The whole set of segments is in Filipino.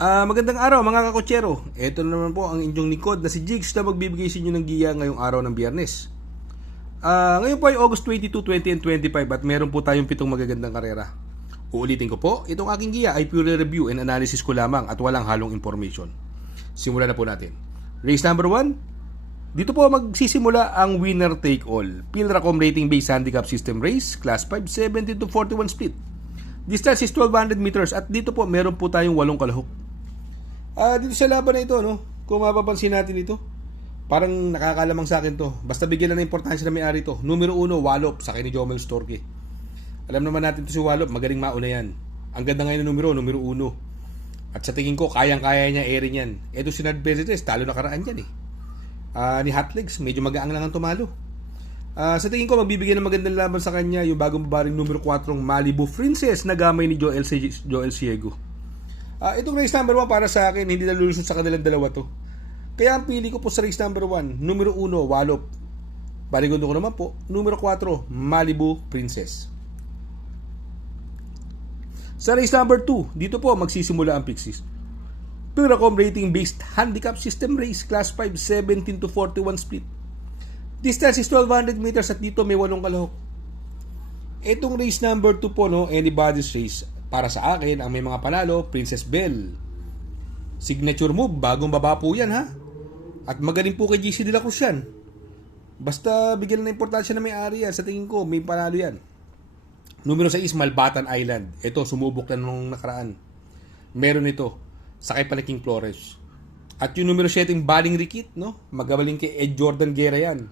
Magandang araw mga kakotsero. Ito na naman po ang inyong lingkod na si Jigs na magbibigay sa inyo ng giya ngayong araw ng Biyernes. Ngayon po ay August 22, 2025 at meron po tayong 7 magagandang karera. Uulitin ko po, itong aking giya ay pure review and analysis ko lamang at walang halong information. Simulan na po natin. Race number 1. Dito po magsisimula ang winner take all. Pilracom rating based handicap system race, class 5, 17 to 41 split. Distance is 1200 meters at dito po meron po tayong 8 kalahok. Dito sa laban na ito, no? Kung mapapansin natin ito, parang nakakalamang sa akin to. Basta bigyan lang ng importansya na may-ari to. Numero 1, Wallop, sa akin ni Jomel Storke. Alam naman natin to si Wallop, magaling mauna yan. Ang ganda ngayon ng numero 1. At sa tingin ko, kayang-kaya niya airin yan. Ito si Nad Peretes, talo nakaraan yan eh. Ni Hotlegs, medyo magaang lang ang tumalo. Sa tingin ko, magbibigyan ng magandang laban sa kanya yung bagong babaring numero 4, Malibu Princess, na gamay ni Joel Ciego. Itong race number 1 para sa akin, hindi nalulusot sa kanilang dalawa to. Kaya ang pili ko po sa race number 1, numero 1, Wallop. Barigundo ko naman po, numero 4, Malibu Princess. Sa race number 2, dito po magsisimula ang Pixies. Pilracom rating based handicap system race, class 5, 17 to 41 split. Distance is 1200 meters at dito may 8 kalahok. Itong race number 2 po, no, anybody's race. Para sa akin, ang may mga panalo, Princess Belle. Signature move, bagong baba po yan ha. At magaling po kay GC de la Cruz yan. Basta bigyan na importansya na may-ari yan. Sa tingin ko, may panalo yan. Numero 6, Malbatan Island. Ito, sumubok na nung nakaraan. Meron ito. Sakay pa ni King Flores. At yung numero 7, Baling Rikit, no? Magaling kay Ed Jordan Guerra yan.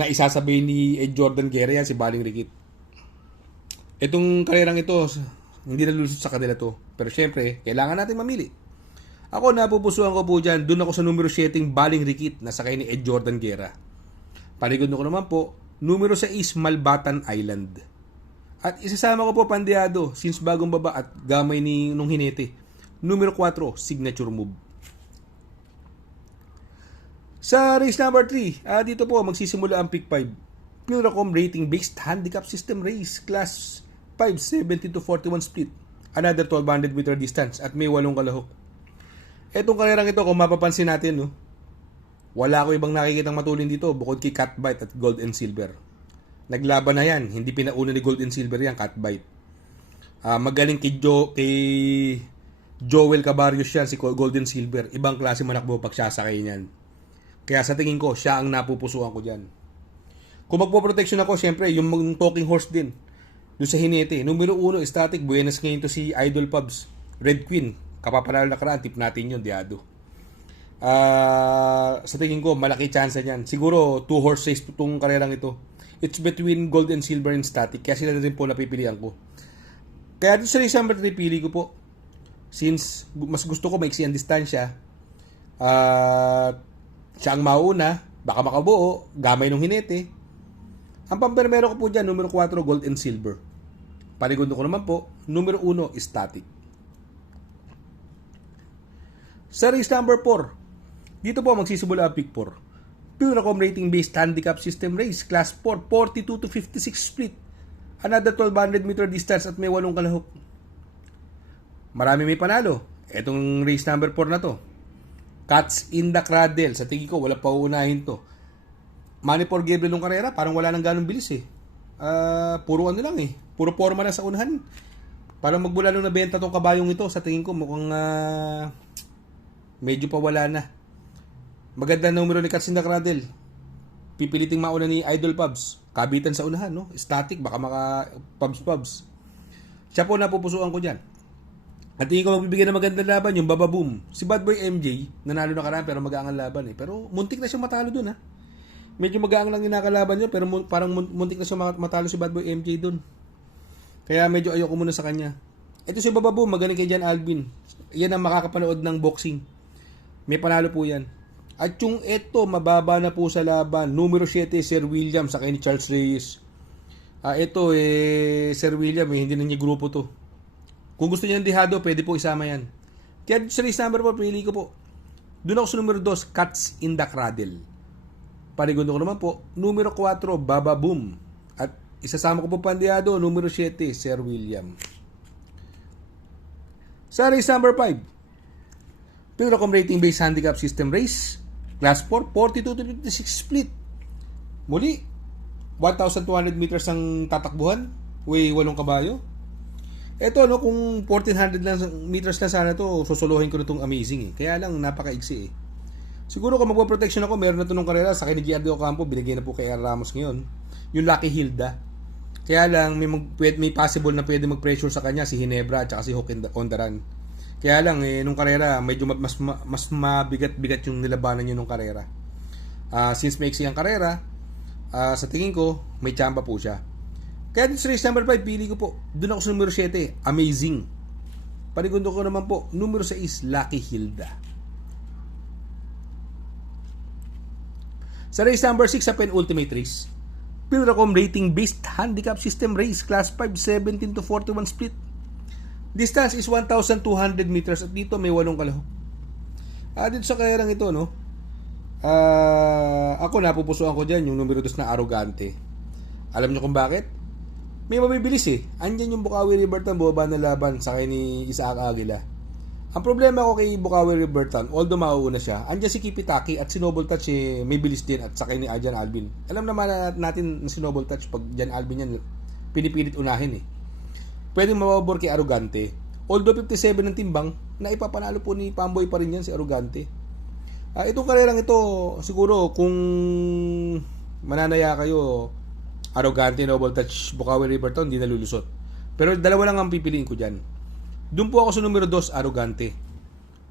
Na isasabay ni Ed Jordan Guerra yan, si Baling Rikit. Itong karerang ito, hindi nalulusot sa kanila to. Pero syempre, kailangan natin mamili. Ako, napupusuan ko po dyan. Doon ako sa numero 7, Baling Rikit, na sakay ni Ed Jordan Guerra. Paligundo ko naman po, numero 6, Malbatan Island. At isasama ko po Pandeado, since bagong baba at gamay ni nung hinete. Numero 4, Signature Move. Sa race number 3, dito po magsisimula ang pick 5. Pilracom rating based handicap system race, class 5, 70 to 41 split. Another 1200 meter distance at may 8 kalahok. Etong karerang ito, kung mapapansin natin, no, wala ko ibang nakikitang matulin dito bukod kay Catbite at Gold and Silver. Naglaban na yan, hindi pinauna ni Gold and Silver yan, Catbite. Magaling kay Joel Cabarios yan, si Gold and Silver. Ibang klase manakbo pag siya sakay niyan. Kaya sa tingin ko, siya ang napupusuan ko dyan. Kung magpo-protection ako, syempre, yung talking horse din. Doon sa hinete. Numero 1, static. Buenas ngayon to si Idol Pubs. Red Queen. Kapapanalo na karaan. Tip natin yun, Diado. Sa tingin ko, malaki chance niyan. Siguro, 2 horse race itong karerang ito. It's between Gold and Silver and Static. Kaya sila na rin po napipilian ko. Kaya doon sa race number 3, pili ko po. Since mas gusto ko maiksi ang distansya, siya ang mauna, baka makabuo, gamay ng hinete. Ang pampermero ko po dyan, numero 4, Gold and Silver. Paligundo ko naman po, numero 1, Static. Sa race number 4, dito po magsisimula ang pick 4. Pilracom rating based handicap system race, class 4, 42 to 56 split. Another 1200 meter distance at may 8 kalahok. Marami may panalo. Etong race number 4 na to. Cats in the Cradle. Sa tingin ko, wala pa uunahin to. Manny for Gabriel nung karera, parang wala nang ganong bilis eh. Puro ano lang eh. Puro forma na sa unahan. Parang magbula nung nabenta tong kabayong ito, sa tingin ko mukhang medyo pa wala na. Maganda na numero ni Cats in the Cradle. Pipiliting mauna ni Idol Pubs. Kabitan sa unahan, no? Static, baka maka Pubs. Siya po napupusuan ko dyan. At tingin ko magbibigyan ng magandang laban yung Baba Boom. Si Bad Boy MJ, nanalo na karaan pero mag-aangal laban eh. Pero muntik na siya matalo dun ha. Medyo mag-aang lang yung nakalaban yun, pero parang muntik na siya matalo si Bad Boy MJ dun. Kaya medyo ayoko muna sa kanya. Ito si Baba Boom, magaling kay Jan Alvin. Yan ang makakapanood ng boxing. May panalo po yan. At yung ito, mababa na po sa laban. Numero 7, Sir William, sa kay ni Charles Reyes. Ito Sir William, hindi na niya grupo to. Kung gusto niya ng dihado, pwede po isama yan. Kaya sa race number 4, pili ko po. Doon ako sa numero 2, Cats in the Cradle. Parigundo ko naman po, numero 4, Baba Boom. At isasama ko po Pandeado, numero 7, Sir William. Sa race number 5, Pilracom Rating Based Handicap System Race, Class 4, 42 to 56 split. Muli, 1,200 meters ang tatakbuhan, way 8 kabayo. Eto, no, kung 1,400 meters lang sana to, susuluhin ko na itong Amazing eh. Kaya lang, napakaigsi eh. Siguro kung magpa-protection ako, meron na ito nung karera sa kay ni Giardi Ocampo, binigay na po kay R. Ramos ngayon. Yung Lucky Hilda. Kaya lang, may possible na pwede mag-pressure sa kanya si Hinebra at saka si Hook on the Run. Kaya lang, nung karera, medyo mas mabigat-bigat yung nilabanan nyo nung karera. Since maiksi ang karera, sa tingin ko, may tsamba po siya. Kaya dito sa race number 5, pili ko po. Doon ako sa numero 7, Amazing. Panigundo ko naman po, numero 6, Lucky Hilda. Sa race number 6 sa penultimate race, Pilracom Rating Based Handicap System Race, Class 5, 17 to 41 split. Distance is 1,200 meters at dito may 8 kalahok. Dito sa karerang ito, no? Ako napupusuan ko dyan yung numero 2 na Arrogante. Alam nyo kung bakit? May mabibilis eh. Andyan yung Bukawi Riverton, bumaba na laban sa kay ni Isaac Aguila. Ang problema ko kay Bukawi Riverton, although mauuna siya, andyan si Kipitaki at si Noble Touch may bilis din at sa kay ni Jan Alvin. Alam naman natin na si Noble Touch, pag Jan Alvin yan, pinipilit unahin eh. Pwedeng mababor kay Arrogante. Although 57 ng timbang, na ipapanalo po ni Pamboy pa rin yan si Arrogante. Itong karerang ito, siguro kung mananaya kayo, Arrogante, Noble Touch, Bukawi Riverton, di nalulusot. Pero dalawa lang ang pipiliin ko dyan. Doon po ako sa numero 2, Arrogante.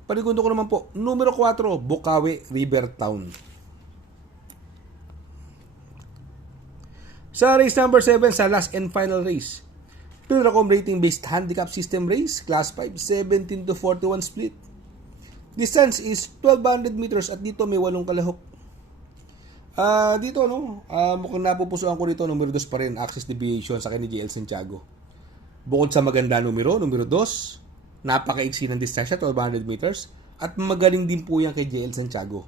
Panigundo ko naman po, numero 4, Bukawi Rivertown. Sa race number 7, sa last and final race, Pilracom Rating Based Handicap System Race, Class 5, 17 to 41 split. Distance is 1,200 meters at dito may 8 kalahok. Dito, no, mukhang napupusuan ko dito, numero 2 pa rin, Access Deviation sa kay ni JL Santiago. Bukod sa maganda numero 2, napakaiksi ng distansya, 1,200 meters, at magaling din po yan kay JL Santiago.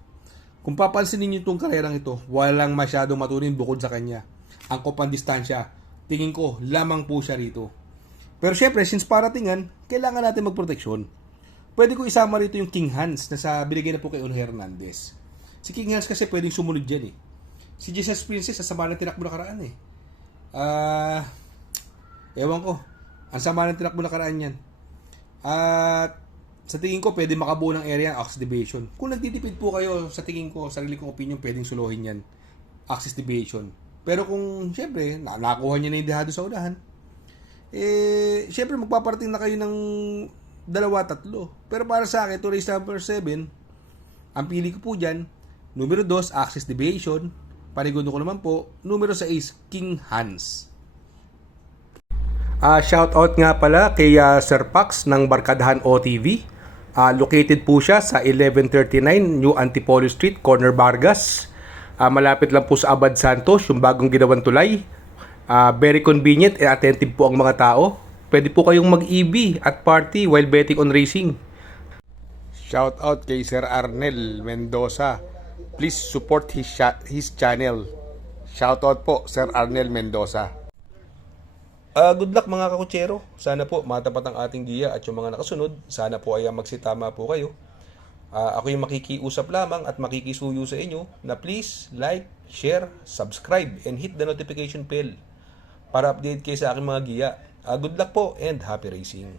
Kung papansinin niyo itong karerang ito, walang masyadong matunin bukod sa kanya. Ang kopang distansya, tingin ko, lamang po siya rito. Pero syempre, since paratingan, kailangan natin magproteksyon. Pwede ko isama rito yung King Hans na binigay na po kay Uno Hernandez. Si King Hans kasi pwedeng sumunod dyan eh. Si Jesus Princess, sasama ng tinakbo nakaraan eh. Ewan ko. Ang sama ng tinakbo nakaraan yan. At sa tingin ko, pwede makabuo ng area access deviation. Kung nagtitipid po kayo, sa tingin ko, sarili kong opinion, pwedeng suluhin yan. Access deviation. Pero kung, syempre, nakuha niya na yung dehado sa unahan, syempre, magpaparating na kayo ng 2-3. Pero para sa akin, to race number 7, ang pili ko po dyan, numero 2, access deviation. Panigundo ko naman po, numero 6, King Hans. Shout out nga pala kay Sir Pax ng Barkadahan OTV. Located po siya sa 1139 New Antipolo Street, Corner Vargas. Malapit lang po sa Abad Santos, yung bagong ginawang tulay. Very convenient and attentive po ang mga tao. Pwede po kayong mag-EB at party while betting on racing. Shout out kay Sir Arnel Mendoza. Please support his channel. Shout out po Sir Arnel Mendoza. Good luck mga kakutsero. Sana po matapat ang ating giya at yung mga nakasunod. Sana po ay magsitama po kayo. Ako yung makikiusap lamang at makikisuyo sa inyo na please like, share, subscribe, and hit the notification bell para update kayo sa aking mga giya. Good luck po and happy racing.